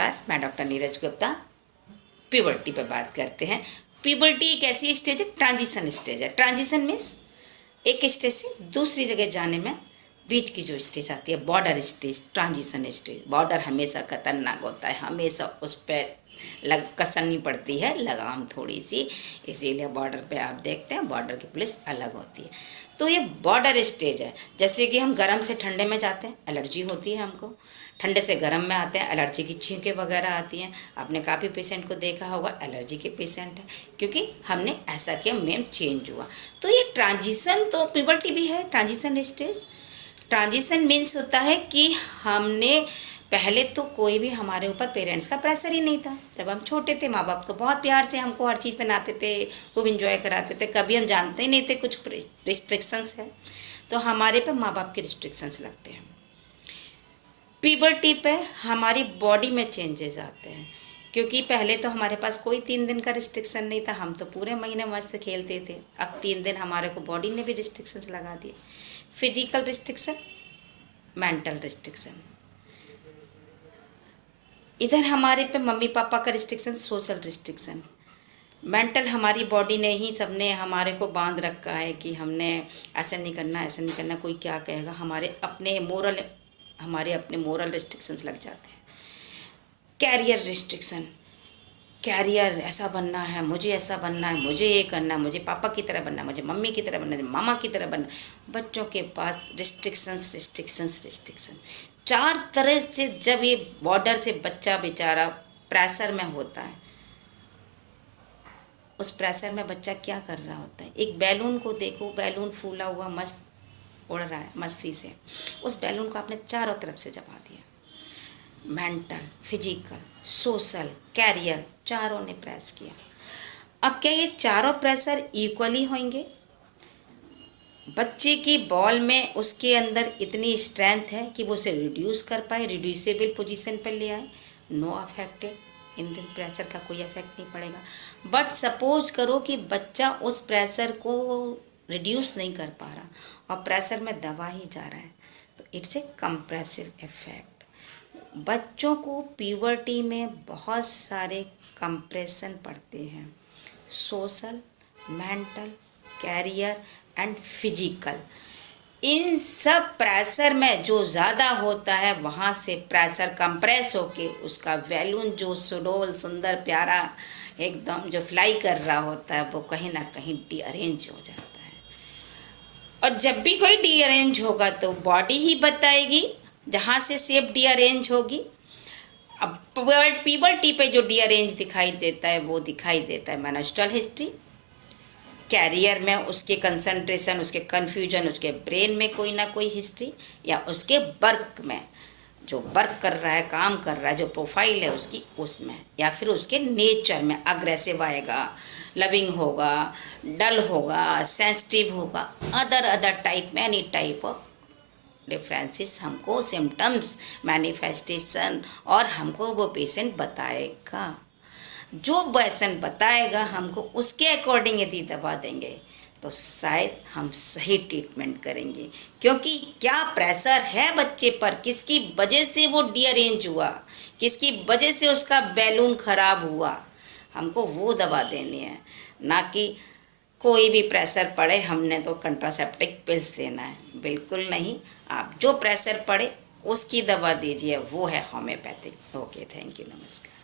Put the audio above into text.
नमस्कार, मैं doctor Neeraj Gupta. Puberty पे बात करते हैं। प्यूबर्टी एक ऐसी स्टेज है, ट्रांजिशन स्टेज है। ट्रांजिशन मीन्स एक स्टेज से दूसरी जगह जाने में बीच की जो स्टेज आती है, border stage, transition stage. Border हमेशा खतरनाक होता है, हमेशा उस पर कसनी पड़ती है लगाम थोड़ी सी, इसीलिए बॉर्डर पे आप देखते हैं बॉर्डर की पुलिस अलग होती है। तो ये बॉर्डर स्टेज है। जैसे कि हम गर्म से ठंडे में जाते हैं, एलर्जी होती है हमको, ठंडे से गर्म में आते हैं, एलर्जी की छींकें वगैरह आती हैं। आपने काफ़ी पेशेंट को देखा होगा, एलर्जी के पेशेंट हैं, क्योंकि हमने ऐसा किया, मेम चेंज हुआ। तो ये ट्रांजिशन, तो प्यूबर्टी भी है ट्रांजिशन स्टेज। ट्रांजिशन मीन्स होता है कि हमने पहले तो कोई भी हमारे ऊपर पेरेंट्स का प्रेशर ही नहीं था। जब हम छोटे थे, माँ बाप तो बहुत प्यार से हमको हर चीज़ पहनाते थे, खूब इंजॉय कराते थे, कभी हम जानते ही नहीं थे कुछ रिस्ट्रिक्शंस है। तो हमारे पे माँ बाप के रिस्ट्रिक्शंस लगते हैं। प्यूबर्टी पे हमारी बॉडी में चेंजेस आते हैं, क्योंकि पहले तो हमारे पास कोई 3 दिन का रिस्ट्रिक्शन नहीं था, हम तो पूरे महीने मस्त खेलते थे। अब 3 दिन हमारे को बॉडी ने भी रिस्ट्रिक्शंस लगा दिए। Physical restriction, mental restriction. इधर हमारे पे मम्मी पापा का रिस्ट्रिक्शन, सोशल रिस्ट्रिक्शन। मेंटल, हमारी बॉडी ने ही, सबने हमारे को बांध रखा है कि हमने ऐसा नहीं करना, ऐसा नहीं करना, कोई क्या कहेगा। हमारे अपने मोरल रिस्ट्रिक्शंस लग जाते हैं। कैरियर रिस्ट्रिक्शन, कैरियर ऐसा बनना है, मुझे ऐसा बनना है, मुझे ये करना है, मुझे पापा की तरह बनना है, मुझे मम्मी की तरह बनना है, मामा की तरह बनना है। बच्चों के पास रिस्ट्रिक्शंस रिस्ट्रिक्शंस रिस्ट्रिक्शन 4 तरह से। जब ये बॉर्डर से बच्चा बेचारा प्रेशर में होता है, उस प्रेशर में बच्चा क्या कर रहा होता है। एक बैलून को देखो, बैलून फूला हुआ मस्त उड़ रहा है मस्ती से, उस बैलून को आपने चारों तरफ से जमा दिया। मेंटल, फिजिकल, सोशल, कैरियर, चारों ने प्रेस किया। अब क्या ये चारों प्रेशर इक्वली होंगे? बच्चे की बॉल में, उसके अंदर इतनी स्ट्रेंथ है कि वो उसे रिड्यूस कर पाए, रिड्यूसेबल पोजीशन पर ले आए। नो अफेक्टेड, इन दिन प्रेशर का कोई इफेक्ट नहीं पड़ेगा। बट सपोज करो कि बच्चा उस प्रेशर को रिड्यूस नहीं कर पा रहा और प्रेशर में दबा ही जा रहा है, तो इट्स ए कंप्रेसिव इफेक्ट। बच्चों को प्यूबर्टी में बहुत सारे कंप्रेशन पड़ते हैं, social, mental, career and physical. इन सब प्रेशर में जो ज़्यादा होता है, वहाँ से प्रेशर कंप्रेस होके उसका बैलून जो सुडोल सुंदर प्यारा एकदम जो फ्लाई कर रहा होता है, वो कहीं ना कहीं डीअरेंज हो जाता है। और जब भी कोई डीअरेंज होगा तो बॉडी ही बताएगी जहाँ से शेप डीअरेंज होगी। अब प्यूबर्टी पे जो डीअरेंज दिखाई देता है, वो दिखाई देता है मेंस्ट्रुअल हिस्ट्री। कैरियर में उसके कंसंट्रेशन, उसके कन्फ्यूजन, उसके ब्रेन में कोई ना कोई हिस्ट्री, या उसके वर्क में जो वर्क कर रहा है, काम कर रहा है, जो प्रोफाइल है उसकी, उसमें, या फिर उसके नेचर में अग्रेसिव आएगा, लविंग होगा, डल होगा, सेंसिटिव होगा, अदर टाइप में, एनी टाइप ऑफ डिफरेंसेस हमको सिम्टम्स, मैनिफेस्टेशन, और हमको वो पेशेंट बताएगा। जो पेशेंट बताएगा हमको, उसके अकॉर्डिंग यदि दवा देंगे तो शायद हम सही ट्रीटमेंट करेंगे। क्योंकि क्या प्रेशर है बच्चे पर, किसकी वजह से वो डीअरेंज हुआ, किसकी वजह से उसका बैलून खराब हुआ, हमको वो दवा देनी है। ना कि कोई भी प्रेशर पड़े हमने तो कंट्रासेप्टिक पिल्स देना है, बिल्कुल नहीं। आप जो प्रेशर पड़े उसकी दवा दीजिए, वो है होम्योपैथिक। ओके, थैंक यू, नमस्कार।